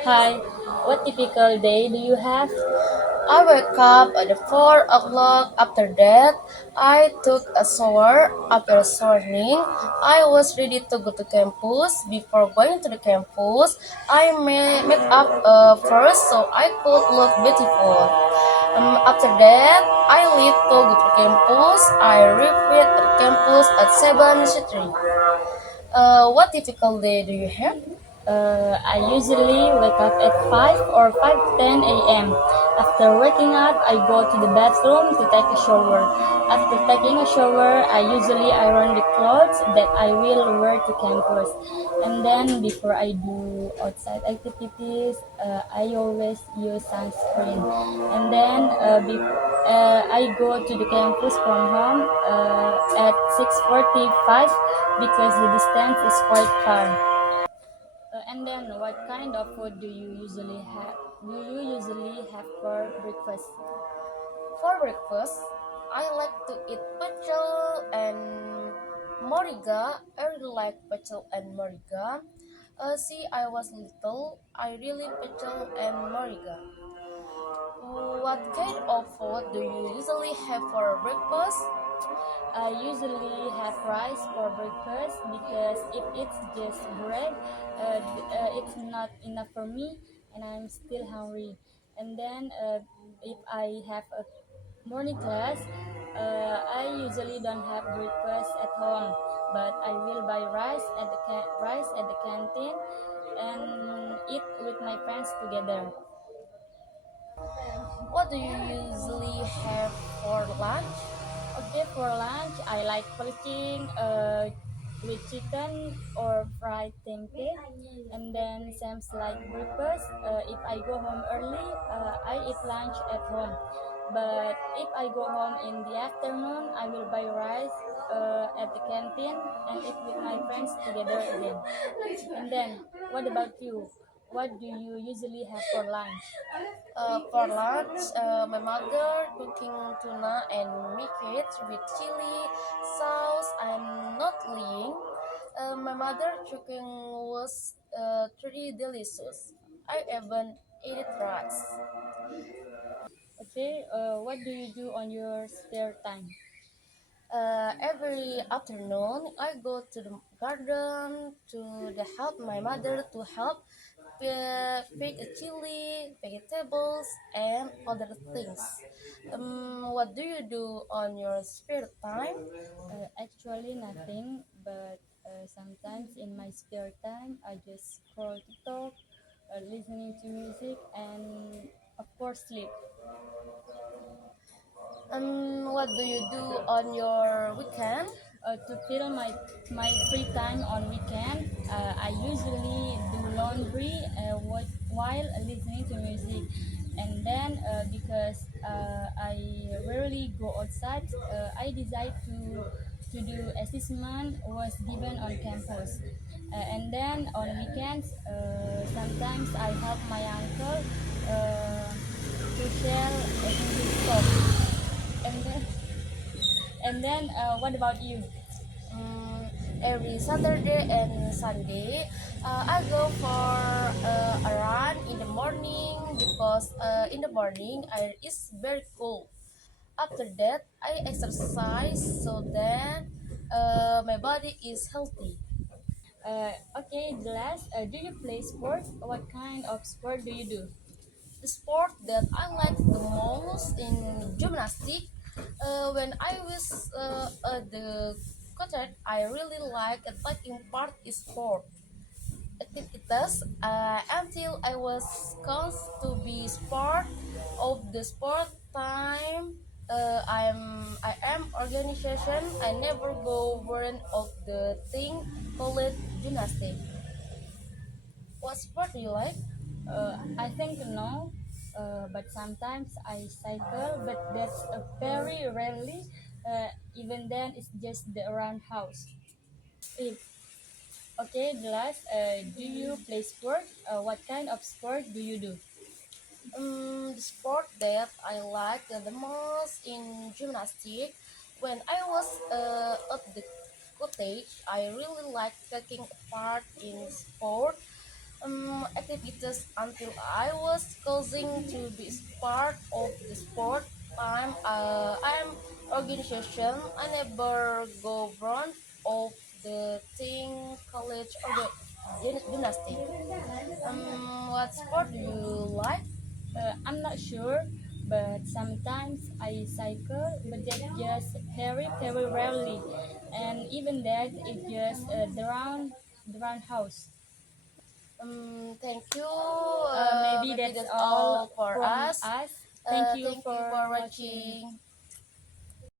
Hi, what typical day do you have? I woke up at 4 o'clock. After that, I took a shower. After showering, I was ready to go to campus. Before going to the campus, I make up first so I could look beautiful. After that, I leave to go to campus. I repeat at campus at 7:03. What typical day do you have? I usually wake up at 5 or 5:10 a.m. After waking up, I go to the bathroom to take a shower. After taking a shower, I usually iron the clothes that I will wear to campus. And then before I do outside activities, I always use sunscreen. And then I go to the campus from home at 6:45 because the distance is quite far. And then, what kind of food do you usually have? Do you usually have for breakfast? For breakfast, I like to eat pecel and moriga. I really like pecel and moriga. See, I was little. I really pecel and moriga. What kind of food do you usually have for breakfast? I usually have rice for breakfast because if it's just bread, it's not enough for me, and I'm still hungry. And then, if I have a morning class, I usually don't have breakfast at home, but I will buy rice at the canteen and eat with my friends together. What do you usually have for lunch? Okay, for lunch, I like poaching with chicken or fried tempeh. And then, same like breakfast, if I go home early, I eat lunch at home. But if I go home in the afternoon, I will buy rice at the canteen and eat with my friends together again. And then, what about you? What do you usually have for lunch? For lunch, my mother cooking tuna and make it with chili sauce. I'm not lying. My mother cooking was pretty delicious. I even ate it rice. Okay, what do you do on your spare time? Every afternoon, I go to the garden to the help my mother to help pick a chili, vegetables, and other things. What do you do on your spare time? Actually, nothing, but sometimes in my spare time, I just scroll TikTok, listening to music, and of course, sleep. What do you do on your weekend? To fill my free time on weekend, I usually do laundry while listening to music, and then because I rarely go outside, I decide to do assessment was given on campus. And then on weekends, sometimes I help my uncle to share his stock. And then, what about you? Mm, every Saturday and Sunday, I go for a run in the morning because in the morning air is very cold. After that, I exercise so that my body is healthy. Okay, the last, do you play sport? What kind of sport do you do? The sport that I like the most in gymnastics. When I was at the concert, I really like taking part in sport activities until I was called to be part of the sport time. I am organization. I never go one of the thing called gymnastics. What sport do you like? I think no, but sometimes I cycle, but that's very rarely. Even then, it's just the around house. Eh, Okay, the last, do you play sport? What kind of sport do you do? The sport that I like the most in gymnastics. When I was at the cottage, I really like taking part in sport. activities until I was choosing to be part of the sport. I'm organization. I never go front of the team, college, or the dynasty. What sport do you like? I'm not sure, but sometimes I cycle, but that's just very, very rarely. And even that, it's just the round house. Thank you. Maybe Maybe that's that's all all for from us. us. Thank you Thank you for for watching. watching.